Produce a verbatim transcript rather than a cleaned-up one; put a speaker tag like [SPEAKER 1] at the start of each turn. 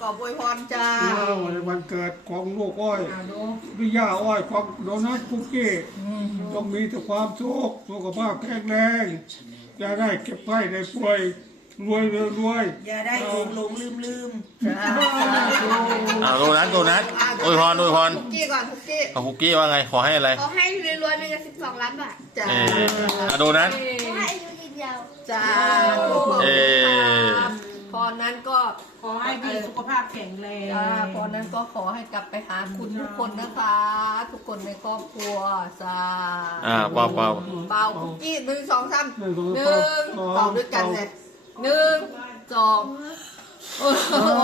[SPEAKER 1] อบอวยพรจ้า
[SPEAKER 2] วันวันเกิดของลูกอ้อยวิย่าอ้อยของโดนัทคุกกี้ต้องมีแต่ความสุขสุขภาพแข็งแรงอย่าได้เก็บไข้ได้ป่วยรวยรวย
[SPEAKER 1] อย่าได้หลงหลงลืมลืม
[SPEAKER 3] อ่าโดนัทโดนัทอวยพรอวยพร
[SPEAKER 1] คุกกี้ก่อนคุกกี้
[SPEAKER 3] เอาคุกกี้ว่าไงขอให้อะไร
[SPEAKER 4] ขอให้รวยๆหนึ่งกับสิบสองล้านบาท
[SPEAKER 1] จ้า
[SPEAKER 3] เอออ่ะโดนัท
[SPEAKER 4] ขอให้อายุยืนยาว
[SPEAKER 1] จ้า
[SPEAKER 3] เออ
[SPEAKER 1] พอนั้นก็
[SPEAKER 5] ขอให้มีสุขภาพแข็งแรง
[SPEAKER 1] จ้าพอนั้นก็ขอให้กลับไปหาคุณทุกคนนะคะ ทุกคนในครอบครัวจ้า
[SPEAKER 3] อ่าเปล่าเปล่า
[SPEAKER 1] เบาคุกกี้หนึ่งสองสามหนึ่งสองด้วยกันเลยหนึ่งสอง